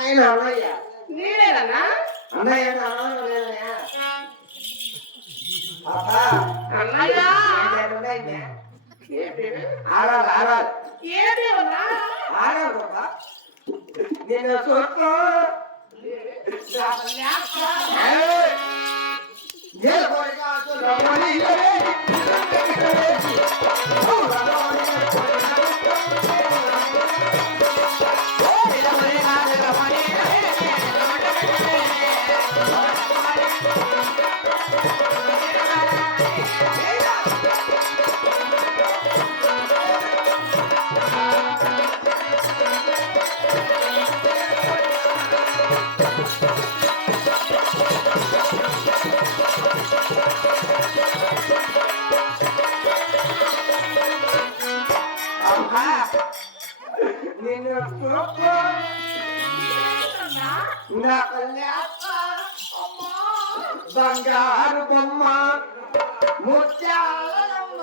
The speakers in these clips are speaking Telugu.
ఆయన అన్నయ్య నేనేదన్నా అన్నయ్య అన్నయ్య ఆడాలి ఆడాలి ఏంటి ఆడాలి నేను చూస్తూ బంగారు బొమ్మ ముత్యాలమ్మ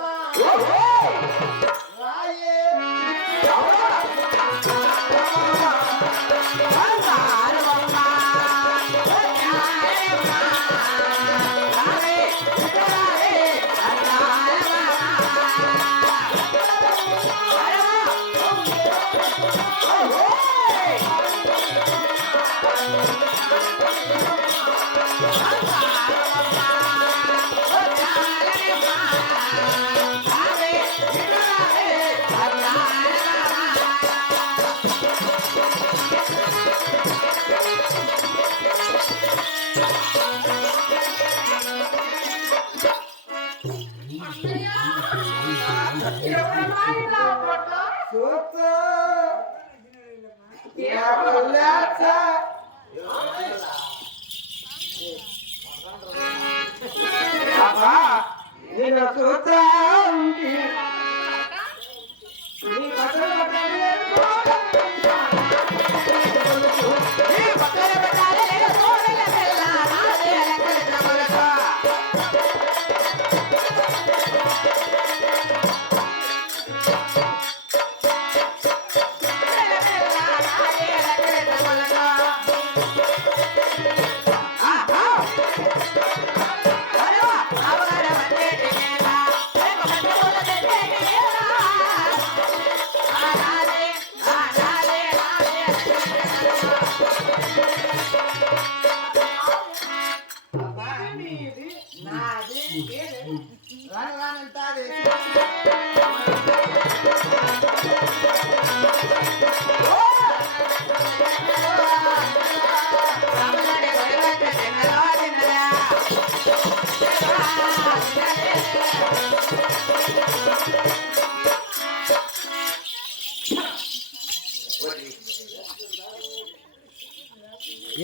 నేను చూస్తా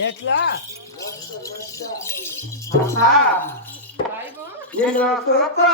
ఎట్లా నేను చూస్తా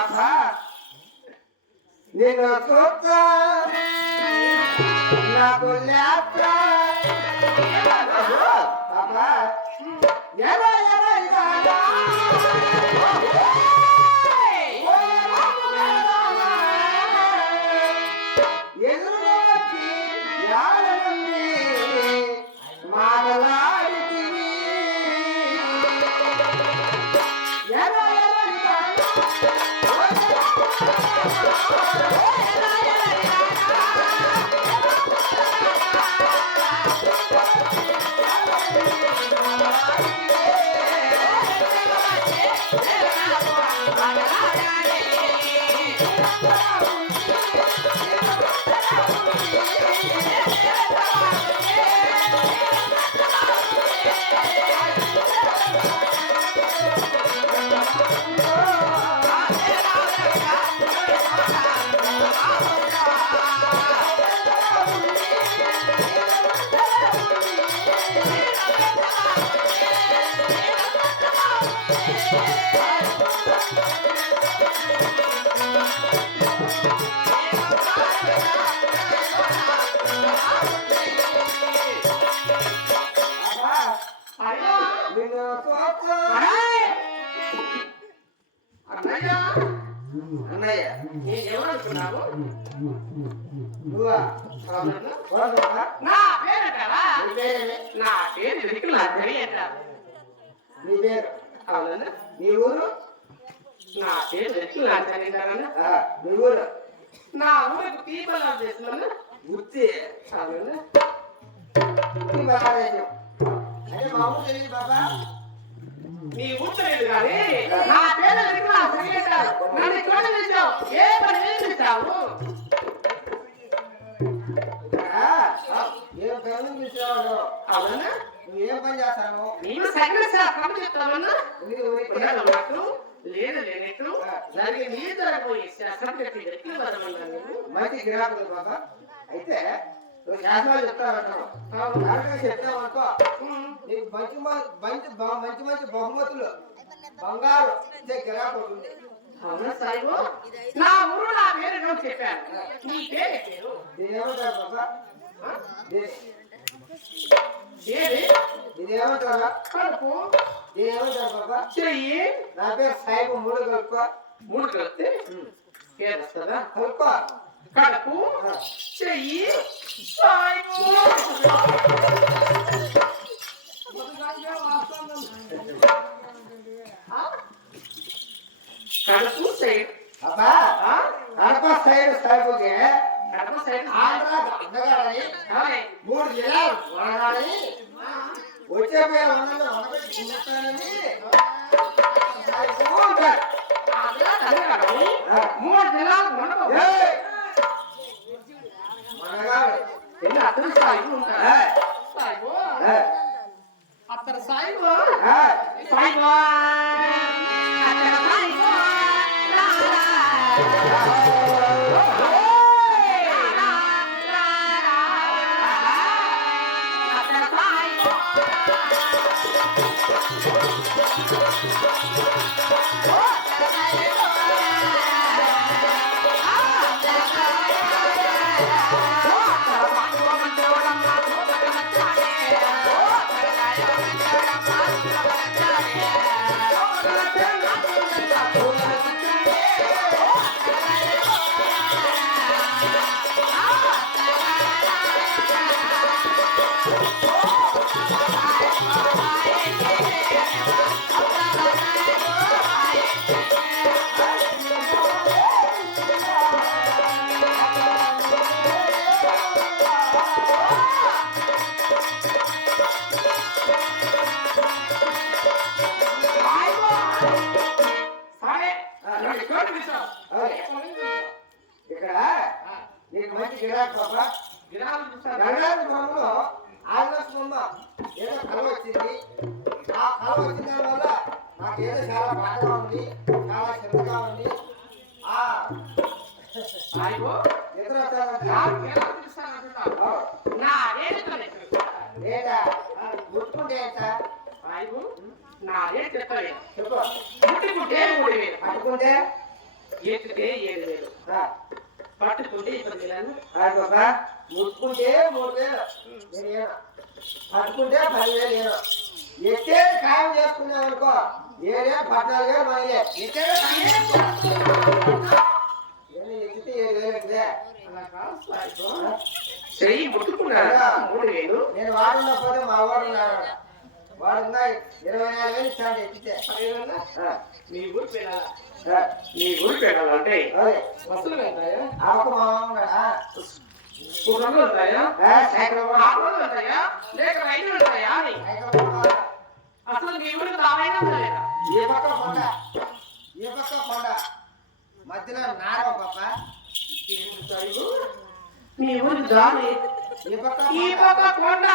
అబ్బా నిన్ను చూస్తా నాకు లేక అబ్బా ఎరా ఎరా ఇదానా ఎదురుగా వచ్చి యాడనుంది మాటలాడితివి ఎరా ఎరా ఇదానా నిన్ను చూస్తా అన్నయ్య అన్నయ్య ఎవరనుకున్నావు? నువ్వా అవునన్నా? వాడుకోవా నా పేరటవా? నీ పేరేమి నా పేరు వెనుకలాద్రి అంటారు. నీ పేరు అవునన్నా? నీ ఊరు నా పేరు వెనుకలాద్రి అంటారన్నా? నీ ఊరు నా ఊరికి దీపాలు చేస్తున్నా. గుర్తి అవునన్నా? గుర్తి బాగాదేశం అదే మా ఊరు తెలియదు బాబా నీ ఊరు తెలియదు కానీ నా పేరు వెనుకలాద్రి అంటారు. నన్ను చూడనిచ్చావు, ఏ పని చేయించావు? ఏం పని చూసేవాడు అవునన్నా? నువ్వు ఏం పని చేస్తాను నేను సగల శాస్త్రం చెప్తామన్నా. ఎందుకు నువ్వు ఇక్కడ? పిల్లలు ఉన్నట్లు లేదు లేనట్లు దానికి నీ జరగబోయే శాస్త్రం చెప్పి వ్యక్తులు వదలమన్నాను. మంచి గిరాకులు బాబా అయితే నువ్వు శాస్త్రాలు చెప్తారంటావు కరెక్ట్గా చెప్తావనుకో నీకు మంచి మంచి మంచి బహుమతులు బంగారు ఇచ్చే గిరాకు ఉంటుంది అవునా సాయిబు? నా ఊరు నా పేరు ఏమో చెప్పాను. నీ పేరు పేరు దీని ఏమంటారు బాబా ఏది? ఇది ఏమంటారా కడుపు దీని ఏమంటారు బాబా చెయ్యి నా పేరు సాయిబు మూడు కలుపుకో మూడు కలిస్తే పేరు వస్తుందా? కలుపుకో కడుపు చెయ్యి సాయిబు. కడుపు సైడ్ అబ్బా కడప సైడ్ సాయిబుకి కడుపు సైడ్ ఆంధ్ర అందగాడని అవునే. 3 జిల్లాలు వనగాడని వచ్చే పోయే వనలు వనబెట్టి తినేస్తానని సాయిబు అంటాడు. అలా తల్లిగాడు 3 జిల్లాలు మనకు ఏయ్! మనగాడు ఎన్ని అతను సాయిబు ఉంటారు. ఏయ్! సాయిబు ఏయ్! అతను సాయిబు ఏయ్! సాయిబు అతను సాయిబు లా లా. అతను సాయిబు విగ్రహాలు చూస్తారా? గణనాథపురంలో ఆదిలక్ష్మమ్మ ఏదో కళ వచ్చింది. ఆ కళ వచ్చిన దానివల్ల నాకేదో చాలా బాధగా ఉంది, చాలా చింతగా ఉంది. ఆ సాయిబు, నిద్ర నా వచ్చానంటే విగ్రహాలు చూస్తానంటున్నావు. నా రేటుతో లేదా ముట్టుకుంటే ఎంత సాయిబు, నా రేటు చెప్పలేదు. చెప్పు. ముట్టుకుంటే 3000, పట్టుకుంటే ఎత్తితే 7000, పట్టుకుంటే 10,000. బాబా ముట్టుకుంటే 3000 నేను ఏనా, పట్టుకుంటే 10,000 నేను. ఎత్తే ఖాయం చేసుకున్నావు అనుకో 7,000 14,000 మనలే. ఎత్తే ఎత్తితే 7,000 అంటే అలా కాదు సాయిబు, చెయ్యి ముట్టుకున్నారా 3000, నేను వాడున్నప్పుడు మా వాడు ఉన్నాడు. వాడు ఇంకా 24,000 ఇస్తాడు ఎత్తితే. 10,000. ఆ, మీ ఊరు వెళ్ళాలా? ఆ, మీ ఊరు వెళ్ళాలంటే అదే బస్సులు వెళ్తాయా? ఆకు మా ఉన్నాడా స్కూటర్లు వెళ్తాయా? సైకిల్ ఆటోలు వెళ్తాయా? లేక రైలు వెళ్తాయా అని. అసలు మీ ఊరు దావైనా లేదా? ఏ పక్క కొండ, ఏ పక్క కొండ మధ్యలో నారవ పాప. సాయిబు, మీ ఊరు దాని ఏ పక్క ఈ కొండ, పక్క కొండ,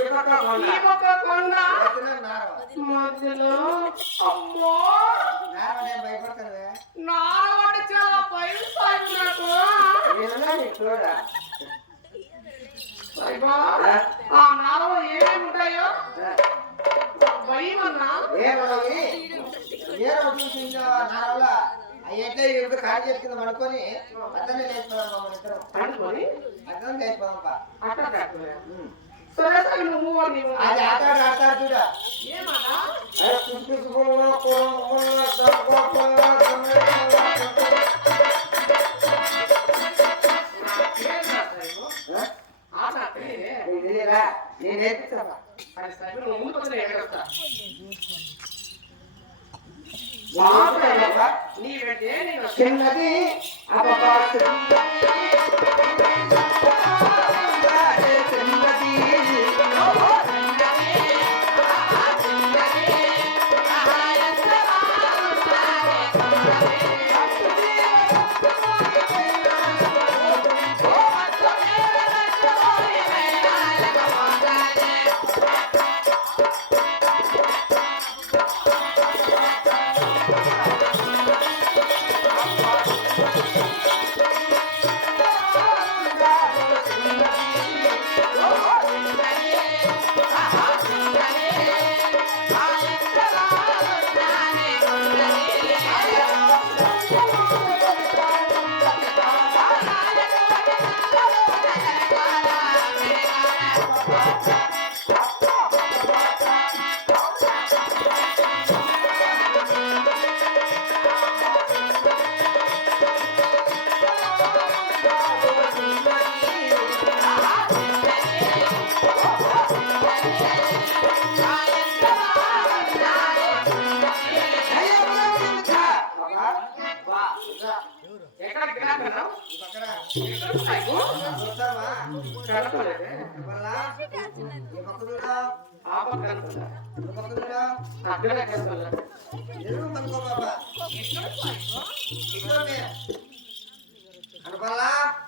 ఏ పక్క కొండ ఈ పక్క కొండ, మధ్యలో నారవ. మధ్యలో అమ్మో నారవ నేను భయపడతానువే. నారవాటి చాలా భయం సాయిబు నాకు. నేనున్నా నీకు చూడా. సాయిబు, ఆ నారవ ఏమేమి ఉంటాయో భయం అన్నా. ఏ రోజు ఏ రోజు చూసిన నారవల అవి ఎట్లా ఇప్పుడు కాడి చెప్తుంది అనుకొని అతనే లేచిపోదాం మమ్మల్ని ఇద్దరం. అనుకొని అతను లేచిపోదాంపా. అట్లా కాకుండా సరే సరే నువ్వు నీవు అది ఆటాడు చూడ. ఏమన్నా అరే పుట్టుకులో కొమ్ములో దొంగలో నేను నేర్పిస్తావా? చిన్నది అబ్బా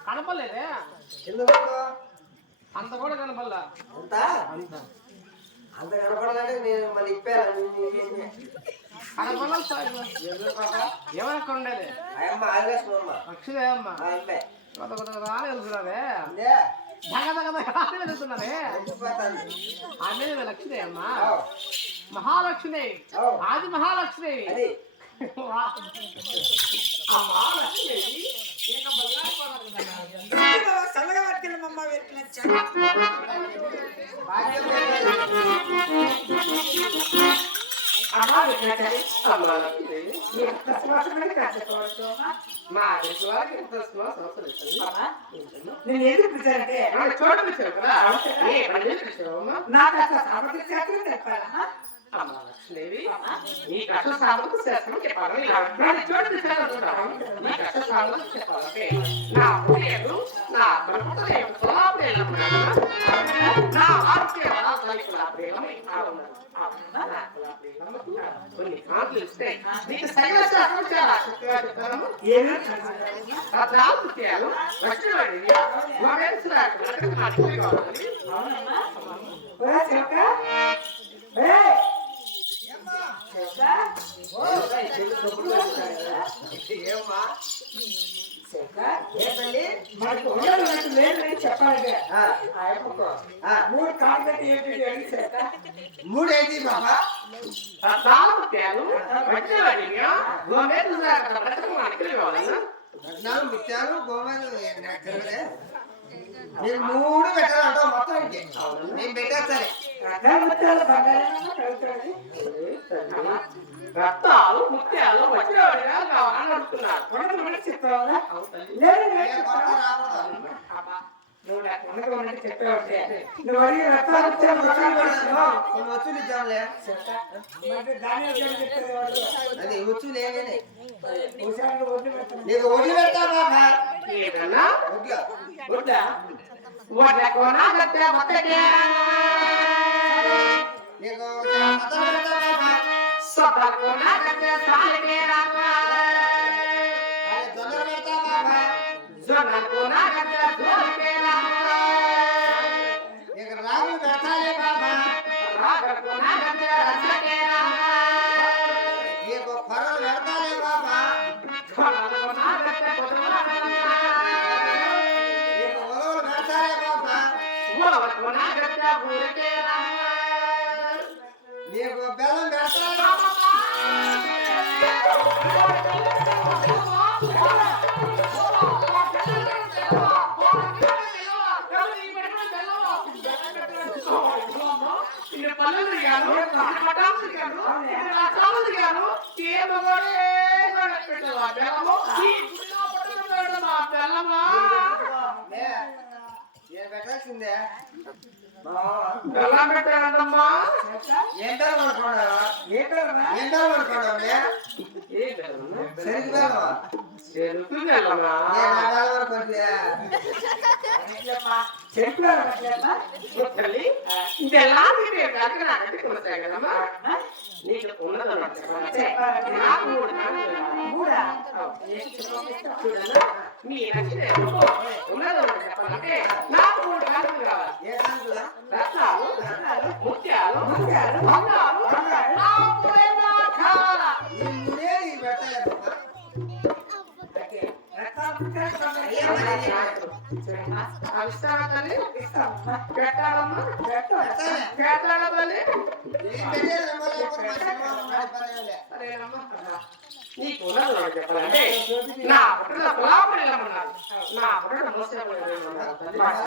కనపడలేదే అంత కూడా కనపడలా. అంత కనపడాలంటే నేను మళ్ళీ ఇప్పాను. కనపడలేదు సార్. ఏమన్నా ఉండేది అయ్యమ్మ ఆదివేశ్వరమ్మ లక్ష్మీ అమ్మ అమ్మాయి కొత్త కొత్త రాని వెళ్తున్నారే ఉందే వెళ్తున్నారే వెళ్ళిపోతాను. ఆమె లక్ష్మీ అమ్మ మహాలక్ష్మి ఆది మహాలక్ష్మి అది ఆ మహాలక్ష్మి ఇక చల్లగా పట్టుకెళ్ళమమ్మ భాగ్యం పెట్టాలి. నేను ఎందుకు పిలిచానంటే నాకు అసలు సామర్థ్య శాస్త్రం చెప్పాలా లక్ష్మీదేవి నీ కష్ట సామర్థ్య శాస్త్రం చెప్పాలి. నేను చోటు నీ కష్ట సామర్థ్యం చెప్పాలంటే నా పుట్లేదు నా బ్రహ్మలేదు నా ఆరోగ్య కొన్ని మాటలు ఇస్తే నీకు సకల శాస్త్రం చాలా చక్కగా చెప్తాను. ఏమి రత్నాలు ముత్యాలు వచ్చినవాడి అవునమ్మా ఒరే చెక్క ఒరే చెక్క ఏమ్మా చెక్క ఏ తల్లి మనకు ఉండదు నాకు లేదని చెప్పాలంటే ఆ, ఆ అమ్మకు ఆ, 3 కాంటాక్ట్ ఏంటి అని చెక్క మూడేది బాబా రత్నాలు ముత్యాలు వచ్చినవాడి బ్రతకడానికి కావాలన్నా రత్నాలు ముత్యాలు గోమాలు తిరగలే నేను మూడు పెట్టాలంటావు మొత్తం ఇంకే నేను పెట్టేస్తానే రత్నాలు బంగారం కలుగుతుంది రత్నాలు ముత్యాలు వచ్చినవాడిగా కావాలని అడుగుతున్నారు. ఉండదు మనకి చెప్తావా ఏ కొత్త రాకూడదు. ఉండదు చెప్పావంటే నువ్వు అడిగి రత్నాలు వచ్చావు కొన్ని వచ్చులు ఇద్దాంలే దాని చెప్పేది వాడు అది వచ్చులు ఏమేనే ఒకసారి వడ్లు పెడతాను నీకు ఒడి పెడతా బాబా ఏదన్నా ఒడ్లో గుడ్డ గుడ్డ కోన గట్ట మొత్తకే నీకు సతలు పెడతా బాబా సొట్ట కోన గట్ట సాలకే రామా అది తొందర పెడతా బాబా జొన్న కోన గట్ట జోలకే రామా నీకు రాగు పెడతాలే బాబా రాగ కోన గట్ట రసకే రామా నీకు కొరలు పెడతాలే బాబా జొన్న కోన గట్ట కొదవా నీకు ఒలవలు పెడతాలే బాబా మూలవ కోన గట్ట బూరకే రామా నీకు బెల్లం పెడతాలే బాబా ఏ, నేను పెట్టాల్సిందే బెల్లం పెట్టాడమ్మా ఏంటో అనుకున్నావా ఏంటన్నా ఏంటో అనుకున్నావు ఏ బెల్లం సరికి బెల్లమా చెరుకు బెల్లమా నేను అడాలి అనుకోట్లే చెప్పారు తల్లి ఇంకెలాంటి దగ్గర నాకంటే కొనసాయి కదమ్మా నీకు ఉన్నదన్నమాట నాకు మూడు చూడన్నా మీ రచన ఉన్నదన్నమాట చెప్పాలంటే నాకు మూడు కారణాలు కావాలి ఏ దాంట్లో రత్నాలు ముత్యాలు బంగారు నాకు ఏమో కావాలా నిన్నే నీకు పెట్టలే అవిస్తారా తల్లి పెట్టాలమ్మా పెట్టలే పెట్టాలా తల్లి నేను పెట్టేది నమ్మలేకపోతే మా సినిమా పర్వాలే సరేనమ్మా నీకు ఉన్నది చెప్పాలంటే నా పుట్టిన గులాబీ వెళ్ళమన్నారు నా పుట్టిన మోసే